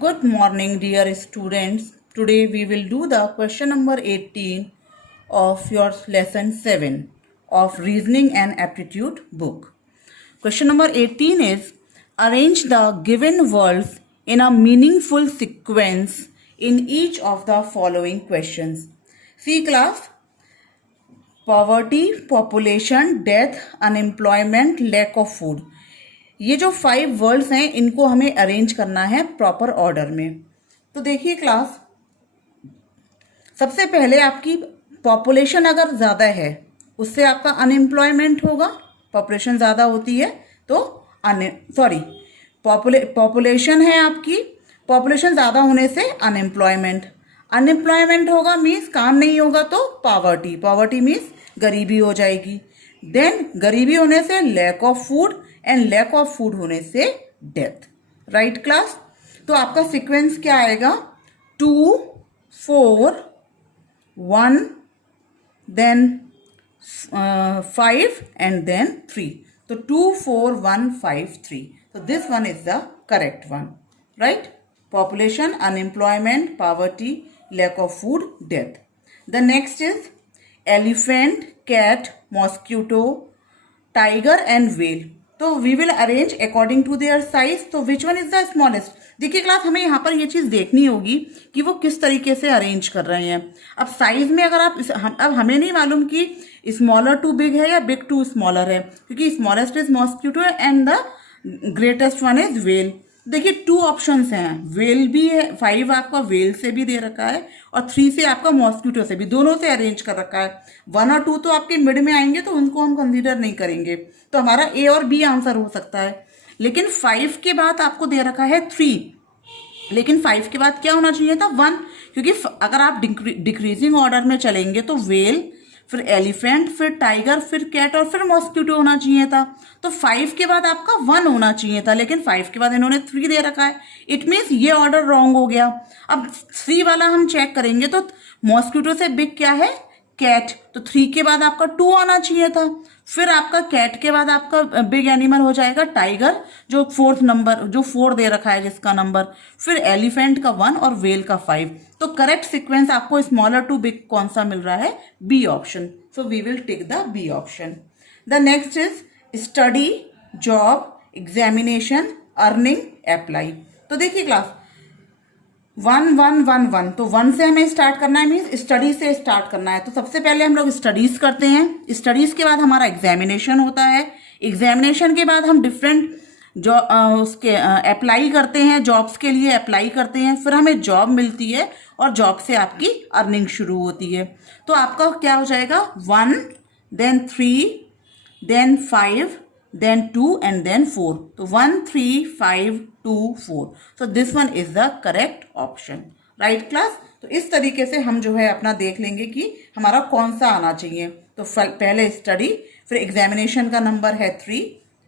Good morning, dear students. Today we will do the question number 18 of your lesson 7 of Reasoning and Aptitude book. Question number 18 is arrange the given words in a meaningful sequence in each of the following questions. See class, poverty, population, death, unemployment, lack of food. ये जो 5 words हैं इनको हमें arrange करना है proper order में. तो देखिए क्लास, सबसे पहले आपकी पॉपुलेशन अगर ज़्यादा है उससे आपका अनएम्प्लॉयमेंट होगा. पॉपुलेशन ज़्यादा होती है तो पॉपुलेशन है आपकी, पॉपुलेशन ज़्यादा होने से अनएम्प्लॉयमेंट होगा मीन्स काम नहीं होगा तो पॉवर्टी मीन्स गरीबी हो जाएगी. देन गरीबी होने से lack of food and lack of food होने से डेथ. Right class. तो आपका सीक्वेंस क्या आएगा? 2, 4, 1, देन 5 एंड देन 3. तो 2, 4, 1, 5, 3. तो this one is the correct one. Right. Population, unemployment, poverty, lack of food, death. The next is elephant, cat, mosquito, tiger and whale. तो we will arrange according to their size. तो which one is the smallest? देखिए class, हमें यहाँ पर ये चीज़ देखनी होगी कि वो किस तरीके से अरेंज कर रहे हैं. अब साइज में अगर आप अब हमें नहीं मालूम कि स्मॉलर टू बिग है या बिग टू स्मॉलर है, क्योंकि smallest is mosquito and the greatest one is whale. देखिए 2 ऑप्शंस हैं, व्हेल भी है, 5 आपका व्हेल से भी दे रखा है और 3 से आपका मॉस्क्यूटो से भी, दोनों से अरेंज कर रखा है. 1 और 2 तो आपके मिड में आएंगे तो उनको हम कंसीडर नहीं करेंगे. तो हमारा ए और बी आंसर हो सकता है. लेकिन 5 के बाद आपको दे रखा है 3, लेकिन 5 के बाद क्या होना चाहिए था? 1, क्योंकि अगर आप डिक्रीजिंग ऑर्डर में चलेंगे तो व्हेल, फिर एलिफेंट, फिर टाइगर, फिर कैट और फिर मॉस्क्यूटो होना चाहिए था. तो 5 के बाद आपका 1 होना चाहिए था, लेकिन 5 के बाद इन्होंने 3 दे रखा है. इट मीन्स ये ऑर्डर रॉन्ग हो गया. अब 3 वाला हम चेक करेंगे तो मॉस्क्यूटो से बिग क्या है? कैट. तो 3 के बाद आपका 2 आना चाहिए था. फिर आपका कैट के बाद आपका बिग एनिमल हो जाएगा टाइगर, जो 4th नंबर, जो 4 दे रखा है जिसका नंबर. फिर एलिफेंट का 1 और व्हेल का 5. तो करेक्ट सीक्वेंस आपको स्मॉलर टू बिग कौन सा मिल रहा है? B option. So we will take the B option. The next is study, job, examination, earning, apply. तो देखिए क्लास, 1, 1, 1, 1. तो 1 से हमें स्टार्ट करना है, मीन्स स्टडी से स्टार्ट करना है. तो सबसे पहले हम लोग स्टडीज करते हैं. स्टडीज के बाद हमारा एग्जामिनेशन होता है. एग्जामिनेशन के बाद हम डिफरेंट उसके अप्लाई करते हैं, जॉब्स के लिए अप्लाई करते हैं. फिर हमें जॉब मिलती है और जॉब से आपकी अर्निंग शुरू होती है. तो आपका क्या हो जाएगा? 1, then 3, then 5, then 2 and then 4. So 1, 3, 5, 2, 4. So this one is the correct option. Right class? तो इस तरीके से हम जो है अपना देख लेंगे कि हमारा कौन सा आना चाहिए. तो पहले स्टडी, फिर एग्जामिनेशन का नंबर है 3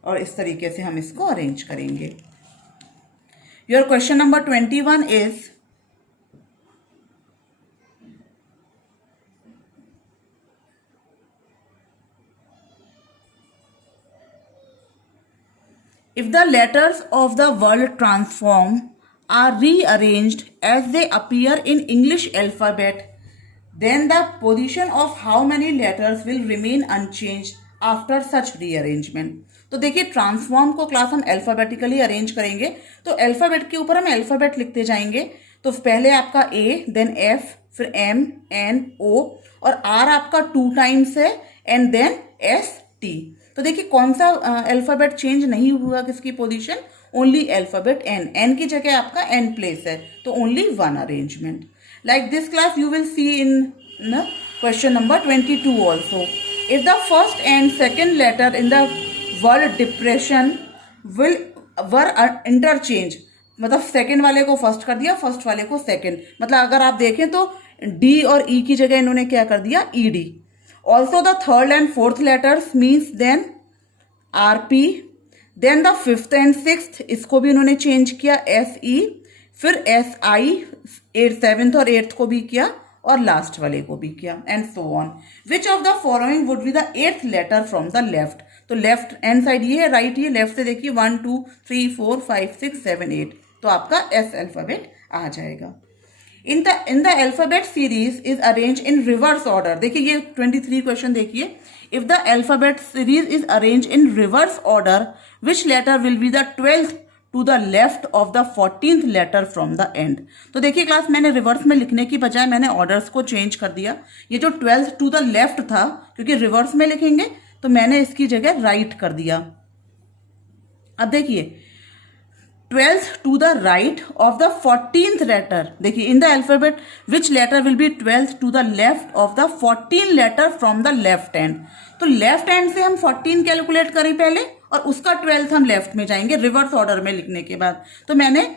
और इस तरीके से हम इसको अरेंज करेंगे. Your question number 21 is if the letters of the word transform are rearranged as they appear in English alphabet, then the position of how many letters will remain unchanged after such rearrangement. तो देखिए, transform को class हम alphabetically arrange करेंगे. तो alphabet के ऊपर हम alphabet लिखते जाएंगे. तो पहले आपका ए, देन एफ, फिर एम, एन, ओ और आर आपका 2 टाइम्स है एंड देन एस, टी. तो देखिए कौन सा अल्फाबेट चेंज नहीं हुआ, किसकी position? Only alphabet N. N की जगह आपका एन प्लेस है, तो only 1 arrangement. Like this class you will see in question number 22 also. If the first and second letter in the word depression were interchange, मतलब second वाले को first कर दिया, फर्स्ट वाले को सेकेंड. मतलब अगर आप देखें तो डी और ई की जगह इन्होंने क्या कर दिया? E D. Also the 3rd and 4th letters means then RP. Then the 5th and 6th, इसको भी उन्होंने चेंज किया SE. फिर SI, 7th और 8th को भी किया और लास्ट वाले को भी किया and so on. Which of the following would be the 8th letter from the left. तो लेफ्ट हैंड साइड ये है, राइट ये. लेफ्ट से देखिए 1, 2, 3, 4, 5, 6, 7, 8. तो आपका एस अल्फाबेट आ जाएगा। In the alphabet series is arrange in reverse order. देखिए ये 23 क्वेश्चन देखिए, if the alphabet series is arrange in reverse order which letter will be the 12th to the left of the 14th letter from the end. तो देखिए class, मैंने reverse में लिखने की बजाय मैंने ऑर्डर्स को चेंज कर दिया। ये जो 12th टू द लेफ्ट था, क्योंकि रिवर्स में लिखेंगे तो मैंने इसकी जगह राइट कर दिया। अब देखिए 12th to the right of the 14th letter. देखिए in the alphabet which letter will be 12th to the left of the 14 letter from the left hand. तो लेफ्ट हैंड से हम 14 कैलकुलेट करें पहले, और उसका 12th हम लेफ्ट में जाएंगे रिवर्स ऑर्डर में लिखने के बाद। तो मैंने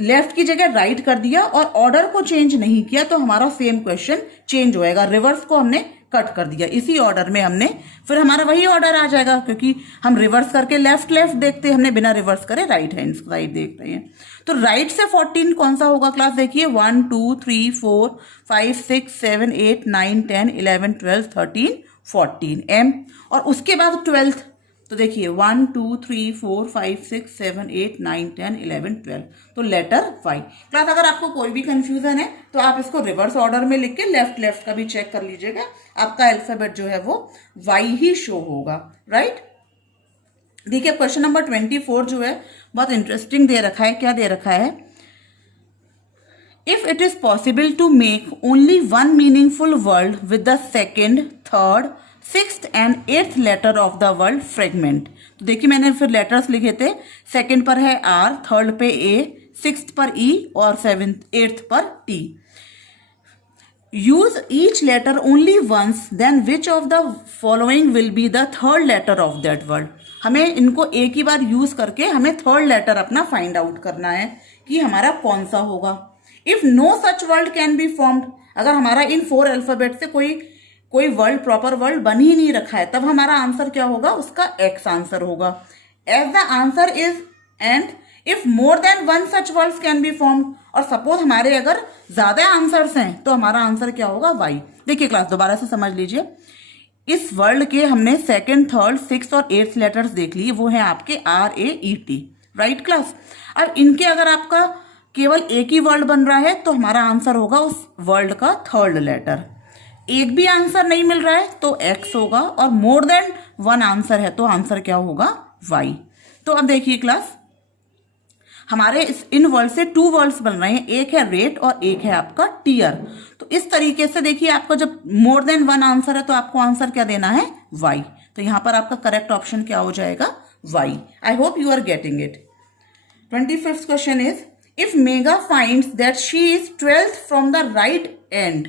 लेफ्ट की जगह राइट कर दिया और ऑर्डर को चेंज नहीं किया, तो हमारा सेम क्वेश्चन चेंज होएगा। रिवर्स को हमने कट कर दिया, इसी ऑर्डर में हमने, फिर हमारा वही ऑर्डर आ जाएगा, क्योंकि हम रिवर्स करके लेफ्ट लेफ्ट देखते हैं, हमने बिना रिवर्स करे राइट हैंड साइड देख रहे हैं। तो राइट से 14 कौन सा होगा क्लास? देखिए 1 2 3 4 5 6 7 8 9 10 11 12 13 14 एम, और उसके बाद 12th। तो देखिए 1 2 3 4 5 6 7 8 9 10 11 12, तो लेटर वाई। क्लास अगर आपको कोई भी कंफ्यूजन है तो आप इसको रिवर्स ऑर्डर में लिख के लेफ्ट लेफ्ट का भी चेक कर लीजिएगा, आपका अल्फाबेट जो है वो वाई ही शो होगा, राइट। देखिए क्वेश्चन नंबर 24 जो है बहुत इंटरेस्टिंग दे रखा है। क्या दे रखा है? If it is possible to make only one meaningful word with the second, third, 6th and 8th letter of the word fragment. तो देखिए मैंने फिर लेटर्स लिखे थे, सेकेंड पर है आर, थर्ड पे ए, 6th पर ई और 8th पर T. Use each letter only once, then which of the following will be the third letter of that word. हमें इनको एक ही बार यूज करके हमें थर्ड लेटर अपना फाइंड आउट करना है कि हमारा कौन सा होगा। If no such word can be formed, अगर हमारा इन 4 अल्फाबेट से कोई वर्ड, प्रॉपर वर्ड बन ही नहीं रखा है, तब हमारा आंसर क्या होगा? उसका एक्स आंसर होगा। As the answer is and if more than one such words can be formed, और सपोज हमारे अगर ज्यादा आंसर्स हैं तो हमारा आंसर क्या होगा? वाई। देखिए क्लास दोबारा से समझ लीजिए, इस वर्ड के हमने सेकेंड, थर्ड, 6th और 8th लेटर्स देख लिए, वो हैं आपके RAET, राइट क्लास। अब इनके अगर आपका केवल एक ही वर्ड बन रहा है तो हमारा आंसर होगा उस वर्ड का थर्ड लेटर। एक भी आंसर नहीं मिल रहा है तो एक्स होगा, और मोर देन वन आंसर है तो आंसर क्या होगा? वाई। तो अब देखिए क्लास, हमारे इन वर्ड से 2 वर्ड्स बन रहे हैं, एक है रेट और एक है आपका टीयर। तो इस तरीके से देखिए, आपका जब मोर देन वन आंसर है तो आपको आंसर क्या देना है? वाई। तो यहां पर आपका करेक्ट ऑप्शन क्या हो जाएगा? Y. I hope you are getting it. 25th question is, if Megha finds that she is 12th from the right end,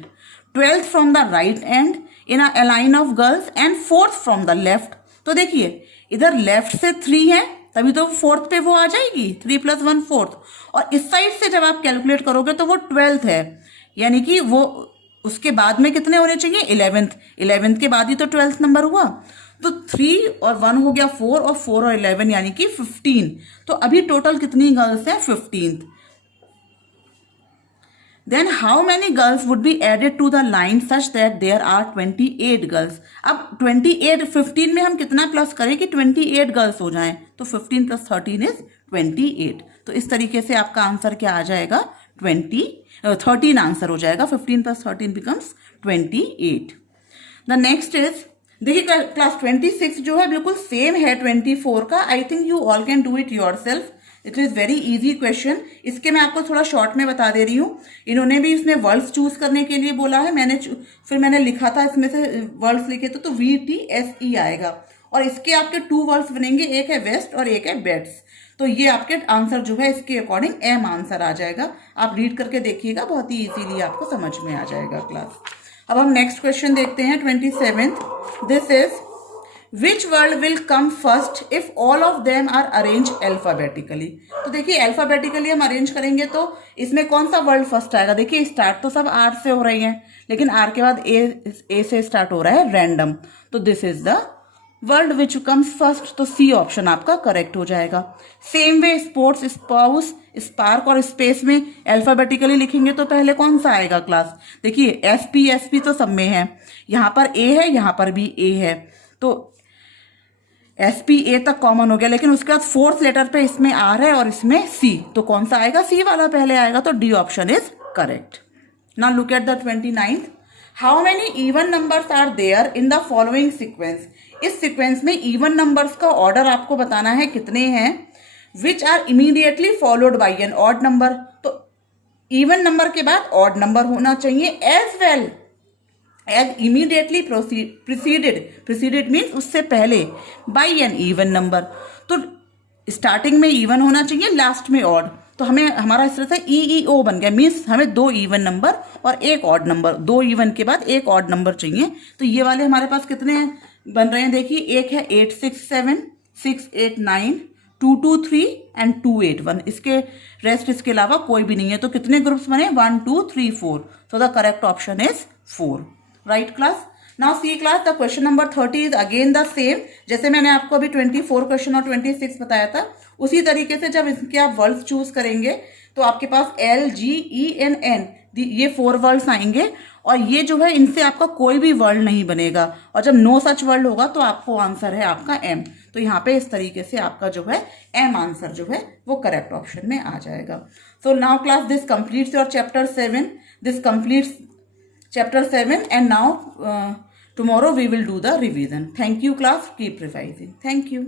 12th from the right end in a line of girls and 4th from the left. तो देखिए इधर left से 3 है, तभी तो 4th पे वो आ जाएगी, 3 + 1 4th, और इस साइड से जब आप कैलकुलेट करोगे तो वो 12th है, यानी कि वो उसके बाद में कितने होने चाहिए? 11th के बाद ही तो 12th नंबर हुआ। तो 3 और 1 हो गया 4, और 4 और 11 यानी कि 15। तो अभी टोटल कितनी गर्ल्स हैं? 15th। Then how many girls would be added to the line such that there are 28 girls? अब 28, 15 में हम कितना प्लस करें कि 28 गर्ल्स हो जाएं? तो 15 + 13 इज 28। तो इस तरीके से आपका आंसर क्या आ जाएगा? 13 आंसर हो जाएगा। 15 + 13 becomes 28। द नेक्स्ट इज, देखिए क्लास 26 जो है बिल्कुल सेम है 24 का। I think you all can do it your self. It is very easy question. इसके मैं आपको थोड़ा शॉर्ट में बता दे रही हूँ। इन्होंने भी इसमें वर्ड्स चूज करने के लिए बोला है, फिर मैंने लिखा था इसमें से वर्ड्स लिखे तो VTSE आएगा, और इसके आपके 2 वर्ड्स बनेंगे, एक है वेस्ट और एक है बेड्स। तो ये आपके आंसर जो है इसके अकॉर्डिंग एम आंसर आ जाएगा। आप रीड करके देखिएगा, बहुत ही इजीली आपको समझ में आ जाएगा क्लास। अब हम नेक्स्ट क्वेश्चन देखते हैं 27th। This is, Which word will come first if all of them are arranged alphabetically? तो देखिए अल्फाबेटिकली हम अरेंज करेंगे तो इसमें कौन सा वर्ड फर्स्ट आएगा? देखिए स्टार्ट तो सब R से हो रही हैं, लेकिन R के बाद A से स्टार्ट हो रहा है, रैंडम। तो this is the word which comes first. तो C ऑप्शन आपका करेक्ट हो जाएगा। Same way sports, spouse, spark और स्पेस में अल्फाबेटिकली लिखेंगे तो पहले कौन सा आएगा क्लास? देखिए SP तो सब में है, यहाँ पर A है, यहाँ पर भी A है। तो SPA तक कॉमन हो गया, लेकिन उसके बाद फोर्थ लेटर पे इसमें R है और इसमें C, तो कौन सा आएगा? C वाला पहले आएगा, तो D option is correct. Now look at the 29th. How many even numbers are there in the following sequence? इस सीक्वेंस में इवन नंबर्स का ऑर्डर आपको बताना है कितने हैं. Which are immediately followed by an odd number, तो even number के बाद ऑड नंबर होना चाहिए, as well as immediately preceded means उससे पहले, बाई एन इवन नंबर. तो स्टार्टिंग में इवन होना चाहिए, लास्ट में ऑड. तो हमें हमारा इस तरह से EEO बन गया, मीन्स हमें 2 इवन नंबर और 1 ऑड नंबर, 2 इवन के बाद 1 ऑड नंबर चाहिए. तो ये वाले हमारे पास कितने बन रहे हैं? देखिए, एक है 867, 689, 223 एंड 281. इसके रेस्ट इसके अलावा कोई भी नहीं है. तो कितने ग्रुप्स बने? 1 2 3 4. So the correct option is 4. Right class. Now see class, the question number 30 is again the same. जैसे मैंने आपको अभी 24 क्वेश्चन और 26 बताया था, उसी तरीके से जब इसके आप वर्ड्स चूज करेंगे तो आपके पास LGENN ये 4 वर्ड्स आएंगे, और ये जो है इनसे आपका कोई भी वर्ड नहीं बनेगा, और जब नो सच वर्ड होगा तो आपको आंसर है आपका M. तो यहाँ पे इस तरीके से आपका जो है M आंसर जो है वो करेक्ट ऑप्शन में आ जाएगा. So now class, this completes your chapter 7. This completes chapter 7, and now tomorrow we will do the revision. Thank you class. Keep revising. Thank you.